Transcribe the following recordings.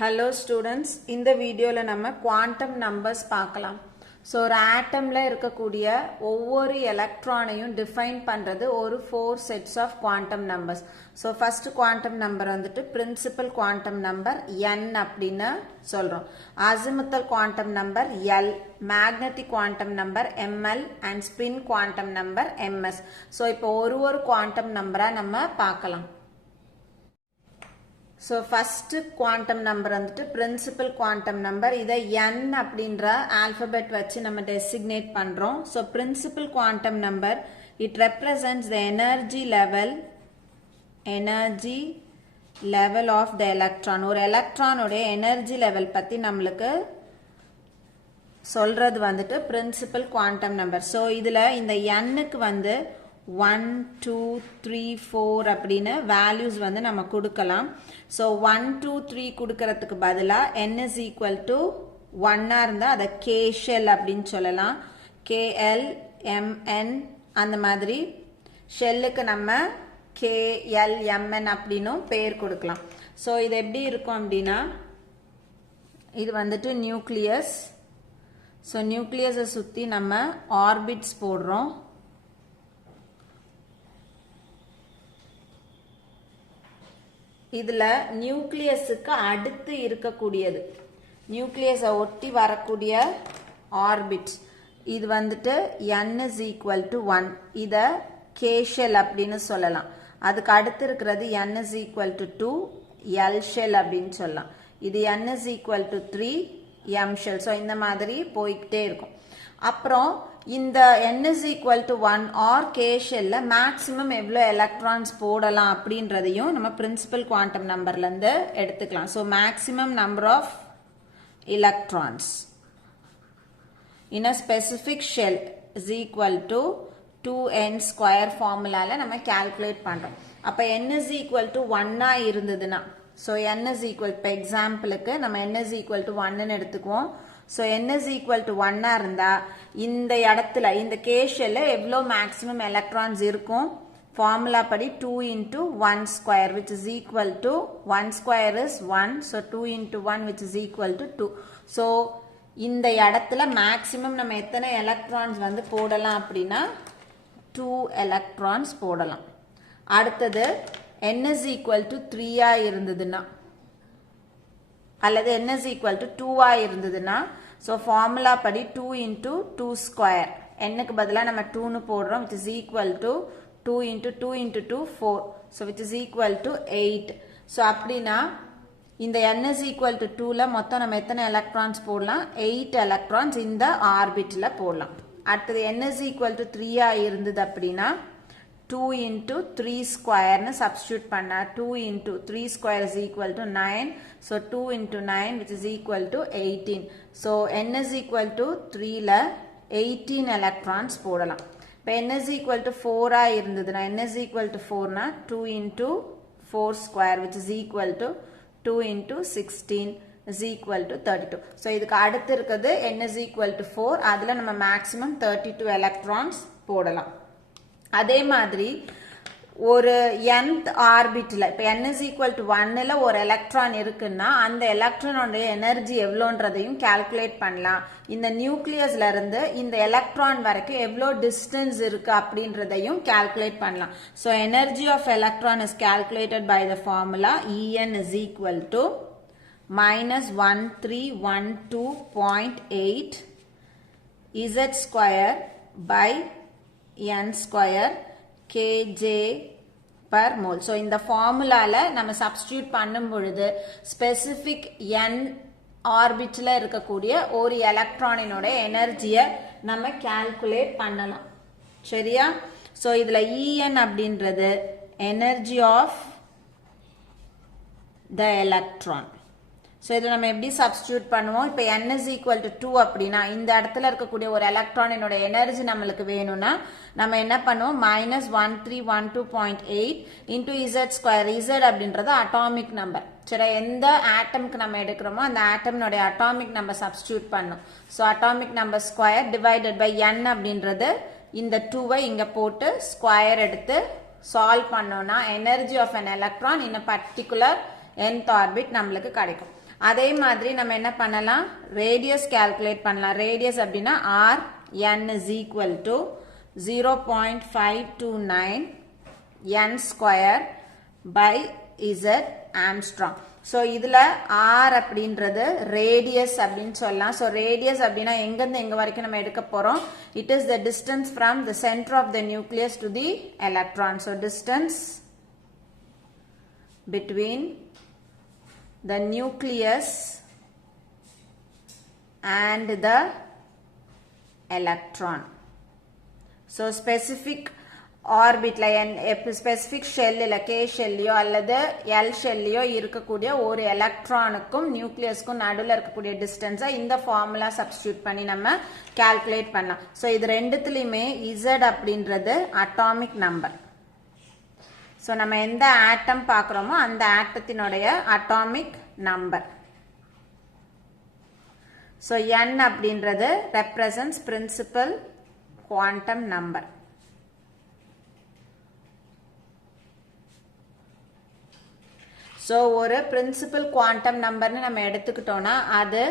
Hello students, இந்த வீடியோல நம்ம quantum numbers பார்க்கலாம். So ஒரு atomல இருக்கக்கூடிய ஒவ்வொரு எலக்ட்ரானையும் define பண்றது ஒரு 4 sets of quantum numbers. So first quantum number வந்துட்டு principal quantum number n அப்படினு சொல்றோம். Azimuthal quantum number L, magnetic quantum number ml and spin quantum number ms. So இப்போ ஒரு quantum number நம்ம பார்க்கலாம். So first quantum number வந்துட்டு principal quantum number இதை n அப்படின்ற alphabet வச்சு நம்ம designate பண்றோம். So principal quantum number it represents the energy level of the electron. ஒரு electron உடைய energy level பத்தி நம்மளுக்கு சொல்றது வந்துட்டு principal quantum number. So இதுல இந்த n க்கு வந்து 1, 2, 3, 4 அப்படின்னு values வந்து நம்ம கொடுக்கலாம். So 1, 2, 3 கொடுக்கறதுக்கு பதிலா n is equal to 1 இருந்தா அதை k shell அப்படின்னு சொல்லலாம். KL, MN அந்த மாதிரி ஷெல்லுக்கு நம்ம KL, MN அப்படின்னும் பேர் கொடுக்கலாம். So இது எப்படி இருக்கும் அப்படின்னா இது வந்துட்டு நியூக்ளியஸ். So நியூக்ளியஸை சுற்றி நம்ம ஆர்பிட்ஸ் போடுறோம். இதுல நியூக்ளியஸுக்கு அடுத்து இருக்கக்கூடியது நியூக்ளியஸை ஒட்டி வரக்கூடிய ஆர்பிட் இது வந்துட்டு n is equal to 1 இத k shell அப்படின்னு சொல்லலாம். அதுக்கு அடுத்து இருக்கிறது n is equal to 2 L shell அப்படின்னு சொல்லலாம். இது n is equal to 3 M shell. So இந்த மாதிரி போய்கிட்டே இருக்கும். அப்புறம் இந்த n is equal to 1 or k shell maximum எவ்வளோ எலக்ட்ரான்ஸ் போடலாம் அப்படின்றதையும் நம்ம principal quantum numberல இருந்து எடுத்துக்கலாம். So maximum number of electrons in a specific shell is equal to 2n square formulaல நம்ம calculate பண்றோம். அப்ப n is equal to 1 இருந்ததுன்னா so n is equal இப்போ எக்ஸாம்பிளுக்கு நம்ம n is equal to 1 எடுத்துக்குவோம். So n is equal to 1 இருந்தா இந்த இடத்துல இந்த k shell எவ்வளோ maximum electrons இருக்கும் formula படி 2 into 1 square which is equal to 1 square is 1 so 2 into 1 which is equal to 2. So இந்த இடத்துல maximum நம்ம எத்தனை electrons வந்து போடலாம் அப்படின்னா 2 electrons போடலாம். அடுத்தது n is equal to 3 இருந்ததுன்னா அல்லது n is equal to 2 இருந்ததுன்னா so formula படி 2 into 2 square n க்கு பதிலா நம்ம 2 னு போடுறோம் which is equal to 2 into 2 into 2 4 so which is equal to 8. so அப்படினா இந்த n is equal to 2 ல மொத்தம் நம்ம எத்தனை எலக்ட்ரான்ஸ் போடலாம் 8 எலக்ட்ரான்ஸ் இந்த ஆர்பிட்ல போடலாம். அடுத்து n is equal to 3 இருந்தது அப்படினா 2 into 3 square னு substitute பண்ணா 2 into 3 square is equal to 9. So 2 into 9 which is equal to 18. So n is equal to 3 ல 18 electrons போடலாம். இப்போ n is equal to 4 இருந்ததுனா n is equal to 4 னா 2 into 4 square which is equal to 2 into 16 is equal to 32. So இதுக்கு அடுத்து இருக்குது n is equal to 4 அதுல நம்ம maximum 32 electrons போடலாம். அதே மாதிரி ஒரு nth ஆர்பிட்ல இப்போ n is equal to 1ல ஒரு எலக்ட்ரான் இருக்குன்னா அந்த எலக்ட்ரானோட எனர்ஜி எவ்வளோன்றதையும் கால்குலேட் பண்ணலாம். இந்த நியூக்ளியஸ்ல இருந்து இந்த எலக்ட்ரான் வரைக்கும் எவ்வளோ டிஸ்டன்ஸ் இருக்கு அப்படின்றதையும் கால்குலேட் பண்ணலாம். So energy of electron is calculated by the formula En is equal to -1312.8 Z square by n square kj per mole. So இந்த ஃபார்முலால நம்ம சப்ஸ்டிடியூட் பண்ணும் பொழுது ஸ்பெசிபிக் n ஆர்பிட்ல இருக்கக்கூடிய ஒரு எலக்ட்ரானினோட எனர்ஜியை நம்ம கால்குலேட் பண்ணலாம். சரியா? ஸோ இதுல En அப்படின்றது energy of the electron. So இதில் நம்ம எப்படி சப்ஸ்டியூட் பண்ணுவோம் இப்போ n is equal to 2 அப்படின்னா இந்த இடத்துல இருக்கக்கூடிய ஒரு எலக்ட்ரானினோட எனர்ஜி நம்மளுக்கு வேணும்னா நம்ம என்ன பண்ணுவோம் -1312.8 into z square. z அப்படின்றது அட்டாமிக் நம்பர். சரி, எந்த ஆட்டம்க்கு நம்ம எடுக்கிறோமோ அந்த ஆட்டம்னுடைய அட்டாமிக் நம்பர் சப்ஸ்டியூட் பண்ணும். So atomic number square divided by n அப்படின்றது இந்த 2வை இங்கே போட்டு ஸ்கொயர் எடுத்து சால்வ் பண்ணோம்னா energy of an electron in a particular nth orbit நம்மளுக்கு கிடைக்கும். அதே மாதிரி நம்ம என்ன பண்ணலாம், ரேடியஸ் கால்குலேட் பண்ணலாம். ரேடியஸ் அப்படின்னா r n is equal to 0.529 n square by z Armstrong. So இதில் r அப்படின்றது ரேடியஸ் அப்படின்னு சொல்லலாம். ஸோ ரேடியஸ் அப்படின்னா எங்கேருந்து எங்கே வரைக்கும் நம்ம எடுக்க போகிறோம், it is the distance from the centre of the nucleus to the electron. So distance between the nucleus and the electron. So specific orbit specific shell k ஷெல்லையோ அல்லது l ஷெல்லையோ இருக்கக்கூடிய ஒரு எலக்ட்ரானுக்கும் நியூக்ளியஸ்க்கும் நடுவில் இருக்கக்கூடிய டிஸ்டன்ஸை இந்த ஃபார்முலா சப்ஸ்டியூட் பண்ணி நம்ம கால்குலேட் பண்ணலாம். So இது ரெண்டுத்துலையுமே z அப்படின்றது அட்டாமிக் நம்பர். ஸோ நம்ம எந்த ஆட்டம் பார்க்குறோமோ அந்த ஆட்டத்தினுடைய அட்டாமிக் நம்பர். ஸோ n அப்படின்றது represents principal quantum number. So ஒரு பிரின்சிபல் குவாண்டம் நம்பர்னு நம்ம எடுத்துக்கிட்டோம்னா அது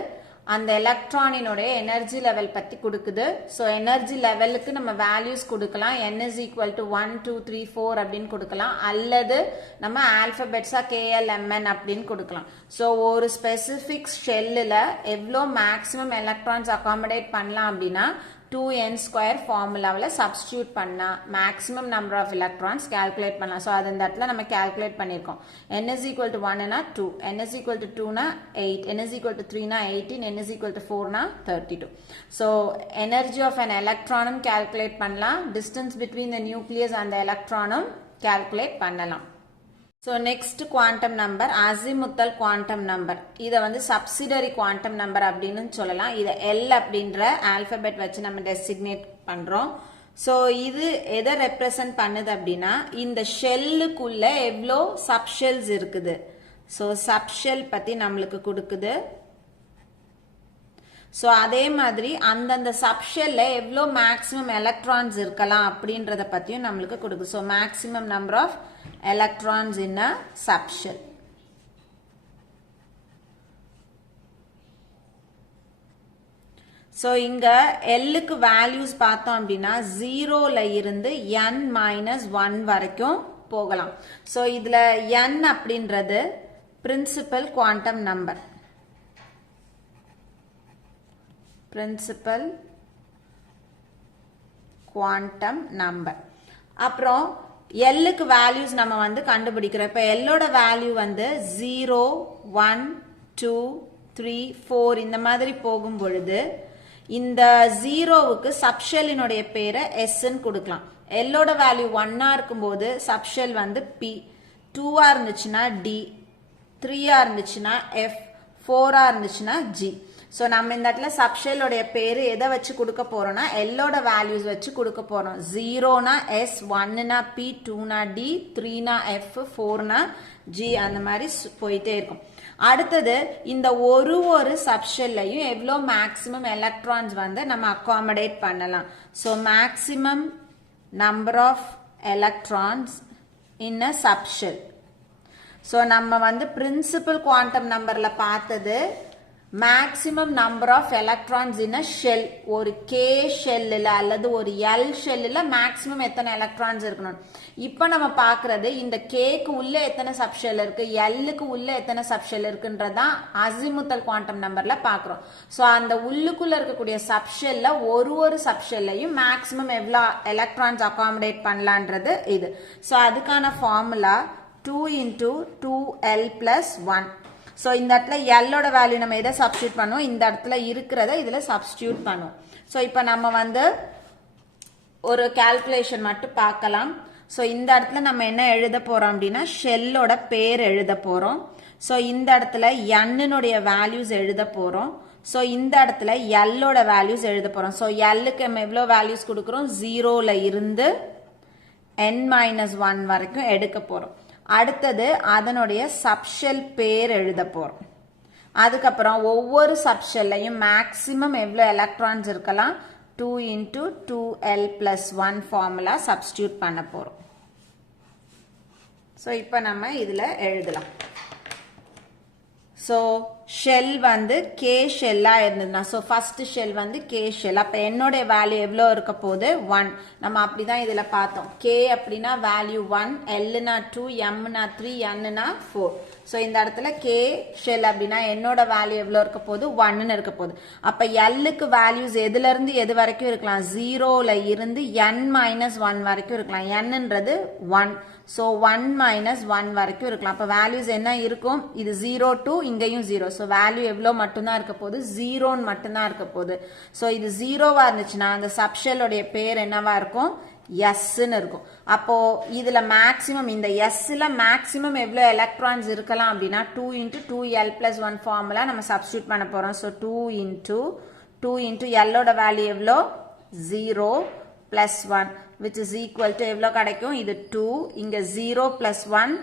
அந்த எலக்ட்ரானினுடைய எனர்ஜி லெவல் பற்றி கொடுக்குது. ஸோ எனர்ஜி லெவலுக்கு நம்ம வேல்யூஸ் கொடுக்கலாம். n is equal to 1 2 3 4 அப்படின்னு கொடுக்கலாம், அல்லது நம்ம ஆல்பபெட்ஸாக KLMN அப்படின்னு கொடுக்கலாம். ஸோ ஒரு ஸ்பெசிஃபிக் ஷெல்லில் எவ்வளோ மேக்ஸிமம் எலக்ட்ரான்ஸ் அகாமடேட் பண்ணலாம் அப்படின்னா 2n ஸ்கொயர் ஃபார்முலாவில் சப்ஸ்டியூட் பண்ணால் maximum number of electrons calculate பண்ணலாம். ஸோ அது இந்த இடத்துல நம்ம கால்குலேட் பண்ணியிருக்கோம். n is equal to 1னா 2, n is equal to 2னா 8, n is equal to 3னா 18, n is equal to 4னா 32. ஸோ எனர்ஜி ஆஃப் an எலக்ட்ரானும் கால்குலேட் பண்ணலாம், டிஸ்டன்ஸ் பிட்வீன் த நியூக்ளியஸ் அந்த எலக்ட்ரானும் கால்குலேட் பண்ணலாம். So next quantum number azimuthal quantum number. இதை வந்து சப்சிடரி குவாண்டம் நம்பர் அப்படின்னு சொல்லலாம். இதை எல் அப்படின்ற ஆல்பபெட் வச்சு நம்ம டெசிக்னேட் பண்ணுறோம். ஸோ இது எதை ரெப்ரசன்ட் பண்ணுது அப்படின்னா இந்த ஷெல்லுக்குள்ள எவ்வளோ சப்ஷெல்ஸ் இருக்குது. ஸோ சப்ஷெல் பற்றி நம்மளுக்கு கொடுக்குது. ஸோ அதே மாதிரி அந்தந்த சப்ஷெல்ல எவ்வளோ மேக்ஸிமம் எலக்ட்ரான்ஸ் இருக்கலாம் அப்படின்றத பற்றியும் நம்மளுக்கு கொடுக்குது. So maximum number of electrons in a subshell. So இங்க Lக்கு values பார்த்தோம் அப்படின்னா 0ல இருந்து n minus 1 வரைக்கும் போகலாம். So இதுல n அப்படின்றது principal quantum number. Principal quantum number. அப்புறம் Lக்கு வேல்யூஸ் நம்ம வந்து கண்டுபிடிக்கிறோம். இப்போ Lோட வேல்யூ வந்து 0 1 2 3 4 இந்த மாதிரி போகும் பொழுது இந்த 0வுக்கு சப்ஷெல்லினுடைய பேரை Sன்னு கொடுக்கலாம். Lோட வேல்யூ 1ஆ இருக்கும்போது சப்ஷெல் வந்து P, 2ஆ இருந்துச்சுன்னா D, 3ஆ இருந்துச்சுன்னா F, 4ஆ இருந்துச்சுன்னா G. ஸோ நம்ம இந்த இடத்துல சப்ஷெல்லோடைய பேர் எதை வச்சு கொடுக்க போறோம்னா எல்லோட வேல்யூஸ் வச்சு கொடுக்க போறோம். 0னா S, 1னா P, 2னா D, 3னா F, 4னா G அந்த மாதிரி போயிட்டே இருக்கும். அடுத்தது இந்த ஒரு சப்ஷெல்லையும் எவ்வளோ மேக்ஸிமம் எலக்ட்ரான்ஸ் வந்து நம்ம அகாமடேட் பண்ணலாம். So maximum number of electrons in a subshell. So நம்ம வந்து பிரின்சிபல் குவாண்டம் நம்பர்ல பார்த்தது maximum number of electrons in a shell. ஒரு K ஷெல்லில் அல்லது ஒரு L ஷெல்லில் மேக்ஸிமம் எத்தனை எலக்ட்ரான்ஸ் இருக்கணும். இப்போ நம்ம பார்க்கறது இந்த Kக்கு உள்ள எத்தனை சப்ஷெல் இருக்கு, Lக்கு உள்ள எத்தனை சப்ஷெல் இருக்குன்றதான் அசிமுத்தல் குவாண்டம் நம்பர்ல பார்க்குறோம். ஸோ அந்த உள்ளுக்குள்ள இருக்கக்கூடிய சப்ஷெல்ல ஒரு சப்ஷெல்லையும் மேக்ஸிமம் எவ்வளோ எலக்ட்ரான்ஸ் அகாமடேட் பண்ணலான்றது இது. ஸோ அதுக்கான formula 2 into 2L plus 1. So இந்த இடத்துல எல்லோட வேல்யூ நம்ம எதை சப்ஸ்டியூட் பண்ணுவோம், இந்த இடத்துல இருக்கிறத இதில் சப்ஸ்டியூட் பண்ணுவோம். ஸோ இப்போ நம்ம வந்து ஒரு கால்குலேஷன் மட்டும் பார்க்கலாம். ஸோ இந்த இடத்துல நம்ம என்ன எழுத போகிறோம் அப்படின்னா ஷெல்லோட பேர் எழுத போகிறோம். ஸோ இந்த இடத்துல என்னுடைய வேல்யூஸ் எழுத போகிறோம். ஸோ இந்த இடத்துல எல்லோட வேல்யூஸ் எழுத போகிறோம். ஸோ எல்லுக்கு நம்ம எவ்வளோ வேல்யூஸ் கொடுக்குறோம், 0ல இருந்து n-1 வரைக்கும் எடுக்க போகிறோம். அடுத்தது அதனுடைய சப்ஷெல் பேர் எழுத போறோம். அதுக்கப்புறம் ஒவ்வொரு சப்ஷெல்லையும் மேக்ஸிமம் எவ்வளோ எலக்ட்ரான்ஸ் இருக்கலாம் 2 into 2L plus 1 formula substitute பண்ண போறோம். ஸோ இப்போ நம்ம இதில் எழுதலாம். ஸோ ஷெல் வந்து கே ஷெல்லாக இருந்ததுன்னா ஸோ ஃபர்ஸ்ட் ஷெல் வந்து கே ஷெல். அப்போ என்னோட வேல்யூ எவ்வளோ இருக்க போகுது 1. நம்ம அப்படி தான் இதில் பார்த்தோம். கே அப்படின்னா வேல்யூ 1, எல்னா 2, எம்னா 3, என்னா 4. ஸோ இந்த இடத்துல கே ஷெல் அப்படின்னா என்னோட வேல்யூ எவ்வளோ இருக்க போகுது 1ன்னு இருக்க போகுது. அப்போ எல்லுக்கு வேல்யூஸ் எதுலேருந்து எது வரைக்கும் இருக்கலாம் 0ல இருந்து n-1 வரைக்கும் இருக்கலாம். என்னன்றது 1. ஸோ 1 - 1 வரைக்கும் இருக்கலாம். அப்போ வேல்யூஸ் என்ன இருக்கும், இது 0 to இங்கேயும் 0. ஸோ வேல்யூ எவ்வளோ மட்டும்தான் இருக்க போகுது 0ன்னு மட்டும்தான் இருக்க போகுது. ஸோ இது 0வா இருந்துச்சுன்னா அந்த சப்ஷெல்லோடைய பேர் என்னவா இருக்கும் எஸ்ன்னு இருக்கும். அப்போ இதுல மேக்சிமம் இந்த எஸ்ல மேக்சிமம் எவ்வளோ எலக்ட்ரான்ஸ் இருக்கலாம் அப்படின்னா 2 × 2l+1 ஃபார்முலா நம்ம சப்ஸ்டியூட் பண்ண போறோம். ஸோ 2 × 2 எல்லோட வேல்யூ எவ்வளோ 0 + 1 which is equal to எவ்வளோ கிடைக்கும், இது 2, இங்க 0 + 1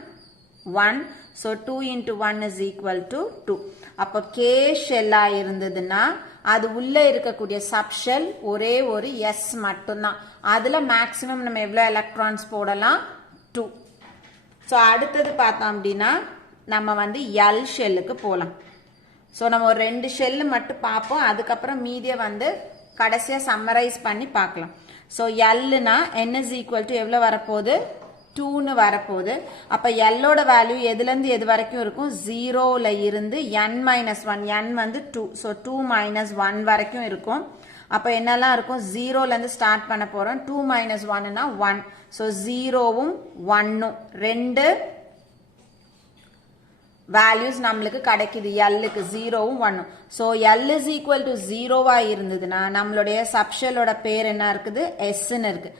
1. so 2 × 1 is equal to 2. அப்போ கே ஷெல்லா இருந்ததுன்னா அது உள்ள இருக்கக்கூடிய சப்ஷெல் ஒரே ஒரு எஸ் மட்டும்தான். அதுல மேக்சிமம் நம்ம எவ்வளோ எலக்ட்ரான்ஸ் போடலாம் 2. ஸோ அடுத்தது பார்த்தோம் அப்படின்னா நம்ம வந்து எல் ஷெல்லுக்கு போகலாம். ஸோ நம்ம ஒரு 2 ஷெல்லு மட்டும் பார்ப்போம், அதுக்கப்புறம் மீதியை வந்து கடைசியாக சம்மரைஸ் பண்ணி பார்க்கலாம். ஸோ எல்லுனா n is equal to எவ்வளோ வரப்போகுது 2ன்னு வரப்போகுது. அப்போ எல்லோட வேல்யூ எதுலேருந்து எது வரைக்கும் இருக்கும் 0ல இருந்து n-1, n வந்து 2. ஸோ 2 - 1 வரைக்கும் இருக்கும். அப்போ என்னெல்லாம் இருக்கும் 0லேருந்து ஸ்டார்ட் பண்ண போகிறோம். 2 - 1னா 1. ஸோ 0வும் 1ம் 2 வேல்யூஸ் நம்மளுக்கு கிடைக்குது எல்லுக்கு 0வும் 1ம். So L is equal to 0வா இருந்ததுன்னா நம்மளுடைய சப்ஷெல்லோட பேர் என்ன இருக்குது எஸ்ன்னு இருக்கு.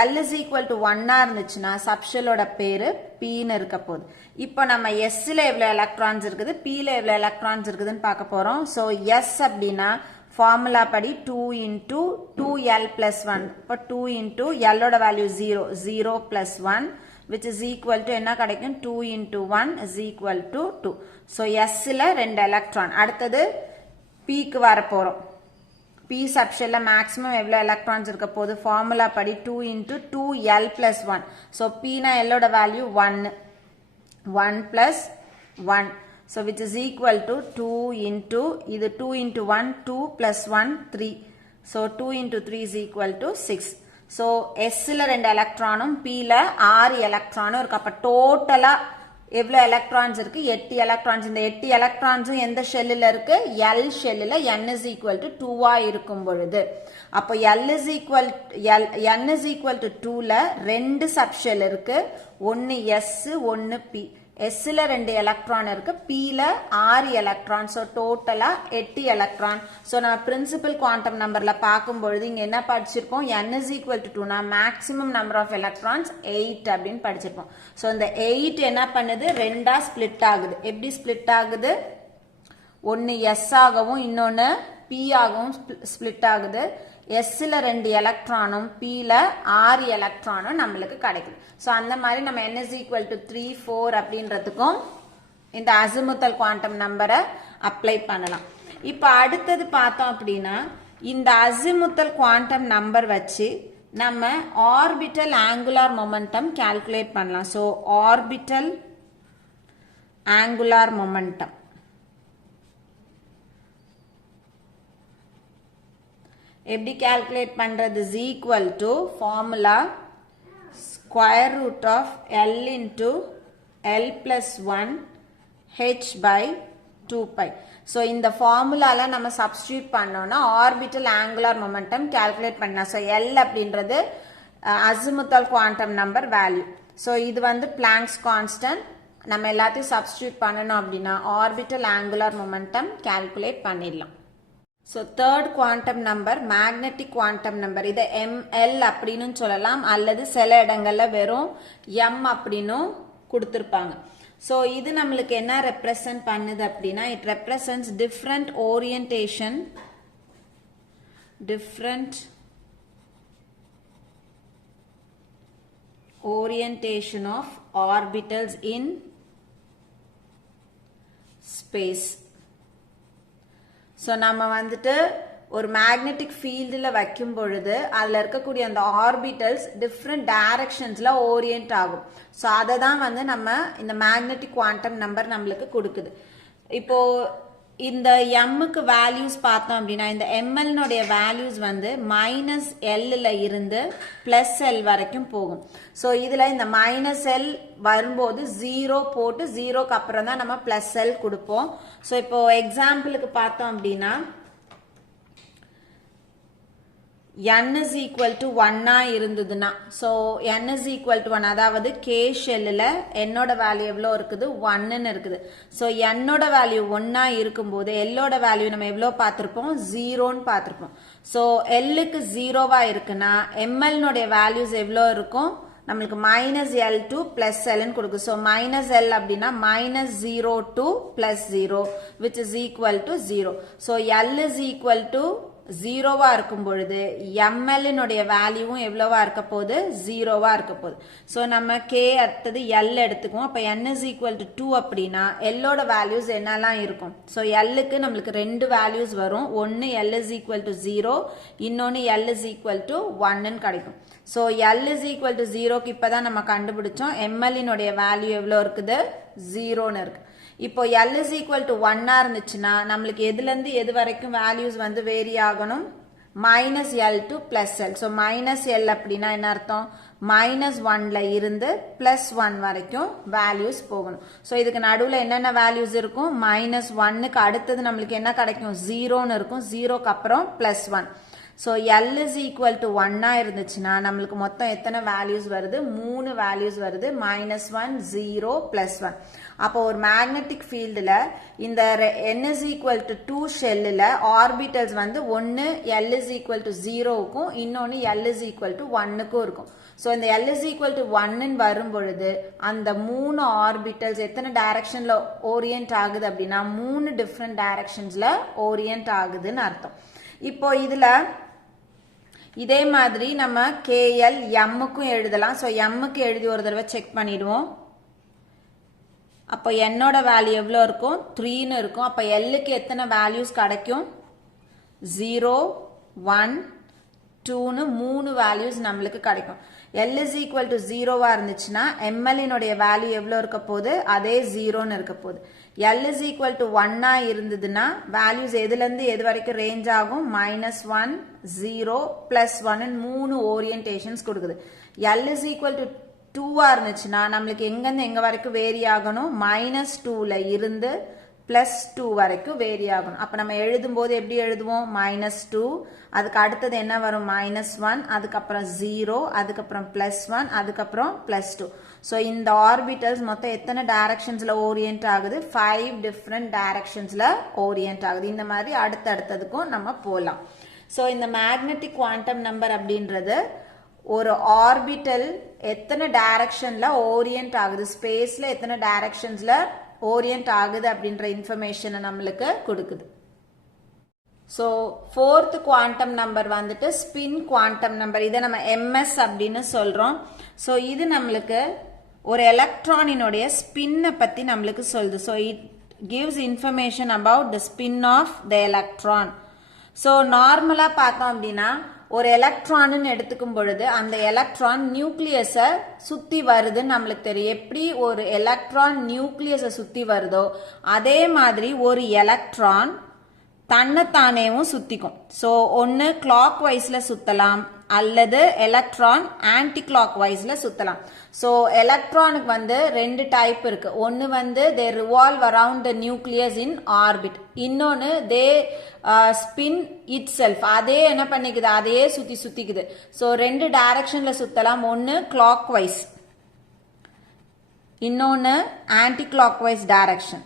எல் இஸ் ஈக்குவல் டு 1ஆ இருந்துச்சுன்னா சப்ஷெல்லோட பேரு பின்னு இருக்க போகுது. இப்போ நம்ம எஸ்ல எவ்வளோ எலக்ட்ரான்ஸ் இருக்குது பில எவ்வளோ எலக்ட்ரான்ஸ் இருக்குதுன்னு பார்க்க போறோம். ஸோ எஸ் அப்படின்னா ஃபார்முலா படி 2 × 2l+1. இப்போ 2 × எல்லோட value 0 0 + 1 which is equal to என்ன கிடைக்கும் 2 × 1 is equal to 2. so sல 2 electron. அடுத்தது pக்கு வர போறோம். p சப்ஷெல்ல மேக்ஸிமம் எவ்வளோ எலக்ட்ரான்ஸ் இருக்க போகுது ஃபார்முலா படி 2 × 2l+1. so p னா எல்லோட value 1 1 + 1. so which is equal to 2 × இது 2 × 1 2 + 1 3. so 2 × 3 is equal to 6. So எஸ்ல 2 எலக்ட்ரானும் பில 6 எலக்ட்ரானும் இருக்கு. அப்போ டோட்டலா எவ்வளோ எலக்ட்ரான்ஸ் இருக்கு 8 எலக்ட்ரான்ஸ். இந்த 8 எலக்ட்ரான்ஸும் எந்த ஷெல்லில் இருக்கு எல் ஷெல்லில் n is equal to 2வா இருக்கும் பொழுது அப்போ n is equal to 2ல 2 சப்ஷெல் இருக்கு. ஒன்னு எஸ் ஒன்னு பி. எஸ்ல 2 எலக்ட்ரான் இருக்கு, பில 6 எலக்ட்ரான். ஸோ டோட்டலா 8 எலக்ட்ரான். ஸோ நம்ம பிரின்சிபல் குவாண்டம் நம்பர்ல பார்க்கும் பொழுது இங்க என்ன படிச்சிருப்போம் n is equal to 2னா மேக்ஸிமம் நம்பர் ஆஃப் எலக்ட்ரான்ஸ் 8 அப்படின்னு படிச்சிருப்போம். ஸோ இந்த 8 என்ன பண்ணுது 2ஆ ஸ்பிளிட் ஆகுது. எப்படி ஸ்பிளிட் ஆகுது, ஒன்னு எஸ் ஆகவும் இன்னொன்னு பி ஆகவும் ஸ்பிளிட் ஆகுது. எஸ்ல 2 எலக்ட்ரானும் பில 6 எலக்ட்ரானும் நம்மளுக்கு கிடைக்குது. ஸோ அந்த மாதிரி நம்ம n is equal to 3 4 அப்படின்றதுக்கும் இந்த அசிமுத்தல் குவாண்டம் நம்பரை அப்ளை பண்ணலாம். இப்போ அடுத்தது பார்த்தோம் அப்படின்னா இந்த அசிமுத்தல் குவாண்டம் நம்பர் வச்சு நம்ம ஆர்பிட்டல் ஆங்குலார் மொமெண்டம் கால்குலேட் பண்ணலாம். ஸோ ஆர்பிட்டல் ஆங்குலார் மொமெண்டம் எப்படி கால்குலேட் பண்றது is equal to formula square root of L into L plus 1 H by 2 pi. So இந்த ஃபார்முலால நம்ம சப்ஸ்டியூட் பண்ணோம்னா ஆர்பிட்டல் ஆங்குலார் மொமெண்டம் கால்குலேட் பண்ணலாம். So L அப்படின்றது azimuthal quantum number value. So இது வந்து blanks constant. நம்ம எல்லாத்தையும் சப்ஸ்டியூட் பண்ணணும் அப்படின்னா ஆர்பிட்டல் ஆங்குலார் மொமெண்டம் கால்குலேட் பண்ணிடலாம். So third quantum number magnetic quantum number. இதை ML அப்படின்னு சொல்லலாம், அல்லது சில இடங்கள்ல வெறும் M அப்படின்னும் கொடுத்துருப்பாங்க. ஸோ இது நம்மளுக்கு என்ன ரெப்ரசன்ட் பண்ணுது அப்படின்னா it represents different orientation of orbitals in space. So நம்ம வந்துட்டு ஒரு மேக்னெட்டிக் ஃபீல்டில் வைக்கும் பொழுது அதில் இருக்கக்கூடிய அந்த ஆர்பிட்டல்ஸ் டிஃப்ரெண்ட் டைரக்ஷன்ஸில் ஓரியன்ட் ஆகும். ஸோ அதை தான் வந்து நம்ம இந்த மேக்னெட்டிக் குவாண்டம் நம்பர் நம்மளுக்கு கொடுக்குது. இப்போ இந்த எம்முக்கு வேல்யூஸ் பார்த்தோம் அப்படின்னா இந்த எம்எல்னுடைய வேல்யூஸ் வந்து -L இருந்து +L வரைக்கும் போகும். ஸோ இதில் இந்த -L வரும்போது 0 போட்டு 0க்கு அப்புறம் தான் நம்ம +L கொடுப்போம். ஸோ இப்போ எக்ஸாம்பிளுக்கு பார்த்தோம் அப்படின்னா n is equal to 1 இருந்ததுன்னா so n is equal to 1 அதாவது k ஷெல்லில் என்னோட வேல்யூ எவ்வளோ இருக்குது 1ன்னு இருக்குது. ஸோ என்னோட வேல்யூ 1 இருக்கும்போது எல்லோட வேல்யூ நம்ம எவ்வளோ பார்த்துருப்போம் 0ன்னு பார்த்துருப்போம். ஸோ எல்லுக்கு 0வா இருக்குன்னா எம்எல்னுடைய வேல்யூஸ் எவ்வளோ இருக்கும் நம்மளுக்கு -L to +Lன்னு கொடுக்கும். ஸோ -L அப்படின்னா -0 to +0 which is equal to 0. So L is equal to 0வா இருக்கும் பொழுது எம்எல்னுடைய வேல்யூவும் எவ்வளவா இருக்க போகுது 0வா இருக்க போகுது. ஸோ நம்ம கே அடுத்தது எல் எடுத்துக்குவோம். அப்போ n is equal to 2 அப்படின்னா எல்லோட வேல்யூஸ் என்னெல்லாம் இருக்கும். ஸோ எல்லுக்கு நம்மளுக்கு 2 வேல்யூஸ் வரும். ஒன்று L is equal to 0 இன்னொன்று L is equal to 1ன்னு கிடைக்கும். So L is equal to 0க்கு இப்போ தான் நம்ம கண்டுபிடிச்சோம் எம்எல்னுடைய வேல்யூ எவ்வளோ இருக்குது 0ன்னு இருக்கு. இப்போ L is equal to 1 இருந்துச்சுன்னா நம்மளுக்கு எதுலேருந்து எது வரைக்கும் வேல்யூஸ் வந்து வேரி ஆகணும் -L to +L. So -L அப்படின்னா என்ன அர்த்தம் -1ல இருந்து +1 வரைக்கும் வேல்யூஸ் போகணும். ஸோ இதுக்கு நடுவில் என்னென்ன வேல்யூஸ் இருக்கும் -1க்கு அடுத்தது நம்மளுக்கு என்ன கிடைக்கும் 0ன்னு இருக்கும். 0க்கு அப்புறம் +1. So L is equal to 1 இருந்துச்சுன்னா நம்மளுக்கு மொத்தம் எத்தனை வேல்யூஸ் வருது 3 வேல்யூஸ் வருது -1 0 +1. அப்போ ஒரு மேக்னெட்டிக் ஃபீல்டில் இந்த n is equal to 2 ஷெல்லில் orbitals வந்து ஒன்று L is equal to 0க்கும் இன்னொன்று L is equal to 1க்கும் இருக்கும். ஸோ இந்த L is equal to 1ன்னு வரும் பொழுது அந்த 3 ஆர்பிட்டல்ஸ் எத்தனை டைரக்ஷனில் ஓரியன்ட் ஆகுது அப்படின்னா 3 டிஃப்ரெண்ட் டைரக்ஷன்ஸில் ஓரியன்ட் ஆகுதுன்னு அர்த்தம். இப்போ இதில் இதே மாதிரி நம்ம KL எம்முக்கும் எழுதலாம். ஸோ எம்முக்கு எழுதி ஒரு தடவை செக் பண்ணிடுவோம். அப்போ என்னோட வேல்யூ எவ்வளோ இருக்கும் 3ன்னு இருக்கும். அப்போ எல்லுக்கு எத்தனை வேல்யூஸ் கிடைக்கும் 0 1 2ன்னு 3 வேல்யூஸ் நம்மளுக்கு கிடைக்கும். L is equal to 0வா இருந்துச்சுன்னா எம்எல்னுடைய வேல்யூ எவ்வளோ இருக்க போகுது அதே 0ன்னு இருக்க போகுது. L is equal to 1 இருந்ததுன்னா வேல்யூஸ் எதுலேருந்து எது வரைக்கும் ரேஞ்ச் ஆகும் -1 0 +1 3 ஓரியன்டேஷன்ஸ் கொடுக்குது. L is equal to 2 இருந்துச்சுன்னா நம்மளுக்கு எங்கேருந்து எங்கே வரைக்கும் வேரி ஆகணும் -2ல இருந்து +2 வரைக்கும் வேரி ஆகணும். அப்போ நம்ம எழுதும் போது எப்படி எழுதுவோம் -2 அதுக்கு அடுத்தது என்ன வரும் -1 அதுக்கப்புறம் 0 அதுக்கப்புறம் +1 அதுக்கப்புறம் +2. ஸோ இந்த ஆர்பிட்டல்ஸ் மொத்தம் எத்தனை டைரக்ஷன்ஸில் ஓரியன்ட் ஆகுது 5 டிஃப்ரெண்ட் டைரக்ஷன்ஸில் ஓரியன்ட் ஆகுது. இந்த மாதிரி அடுத்தடுத்ததுக்கும் நம்ம போகலாம். ஸோ இந்த மேக்னெட்டிக் குவாண்டம் நம்பர் அப்படின்றது ஒரு ஆர்பிட்டல் எத்தனை டைரக்ஷன்ல ஓரியன்ட் ஆகுது ஸ்பேஸ்ல எத்தனை டைரக்ஷன்ஸ்ல ஓரியன்ட் ஆகுது அப்படின்ற இன்ஃபர்மேஷனை நம்மளுக்கு கொடுக்குது. ஸோ 4th குவாண்டம் நம்பர் வந்துட்டு ஸ்பின் குவாண்டம் நம்பர். இதை நம்ம MS அப்படின்னு சொல்றோம். ஸோ இது நம்மளுக்கு ஒரு எலக்ட்ரானினுடைய ஸ்பின்னை பத்தி நம்மளுக்கு சொல்லுது. So it gives information about the spin of the electron. So நார்மலா பார்த்தோம் அப்படின்னா ஒரு எலக்ட்ரான்னு எடுத்துக்கும் பொழுது அந்த எலக்ட்ரான் நியூக்ளியஸை சுத்தி வருதுன்னு நம்மளுக்கு தெரியும். எப்படி ஒரு எலக்ட்ரான் நியூக்ளியஸை சுத்தி வருதோ அதே மாதிரி ஒரு எலக்ட்ரான் தன்னைத்தானேவும் சுத்திக்கும். ஸோ ஒன்று கிளாக் வைஸ்ல சுத்தலாம் அல்லது எலக்ட்ரான் ஆன்டி கிளாக் வைஸ்ல சுத்தலாம். ஸோ எலக்ட்ரானுக்கு வந்து 2 டைப் இருக்கு. ஒன்று வந்து they revolve around the nucleus in orbit, இன்னொன்று தே ஸ்பின் இட் செல்ஃப், அதே என்ன பண்ணிக்குது அதையே சுத்திக்குது. ஸோ 2 டைரக்ஷன்ல சுத்தலாம். ஒன்று கிளாக் வைஸ் இன்னொன்று anticlockwise direction.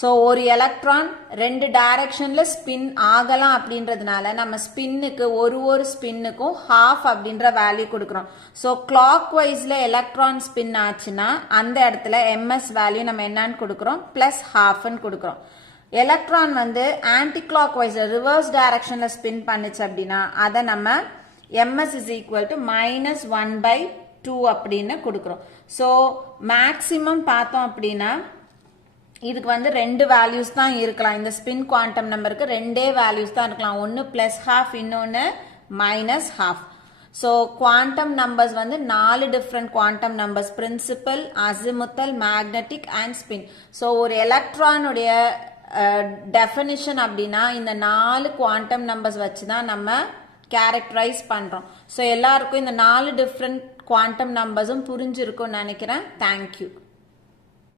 So ஒரு எலக்ட்ரான் 2 டைரக்ஷன்ல ஸ்பின் ஆகலாம் அப்படின்றதுனால நம்ம ஸ்பின்னுக்கு ஒரு ஸ்பின்னுக்கும் ½ அப்படின்ற வேல்யூ கொடுக்குறோம். ஸோ கிளாக் வைஸ்ல எலக்ட்ரான் ஸ்பின் ஆச்சுன்னா அந்த இடத்துல MS வேல்யூ நம்ம என்னன்னு கொடுக்குறோம் +½ கொடுக்குறோம். எலக்ட்ரான் வந்து ஆன்டி கிளாக் வைஸ்ல ரிவர்ஸ் டைரக்ஷன்ல ஸ்பின் பண்ணுச்சு அப்படின்னா அதை நம்ம MS is equal to -1/2 அப்படின்னு கொடுக்குறோம். ஸோ மேக்சிமம் பார்த்தோம் அப்படின்னா இதுக்கு வந்து 2 வேல்யூஸ் தான் இருக்கலாம். இந்த ஸ்பின் குவாண்டம் நம்பருக்கு 2 வேல்யூஸ் தான் இருக்கலாம். ஒன்று +½ இன்னொன்று -½ ஸோ குவாண்டம் நம்பர்ஸ் வந்து 4 different quantum numbers, principal, azimuthal, magnetic and spin. So ஒரு எலக்ட்ரானுடைய டெஃபினிஷன் அப்படின்னா இந்த 4 குவாண்டம் நம்பர்ஸ் வச்சு தான் நம்ம கேரக்டரைஸ் பண்றோம். ஸோ எல்லாருக்கும் இந்த 4 டிஃப்ரெண்ட் குவாண்டம் நம்பர்ஸும் புரிஞ்சிருக்கும்னு நினைக்கிறேன். தேங்க்யூ.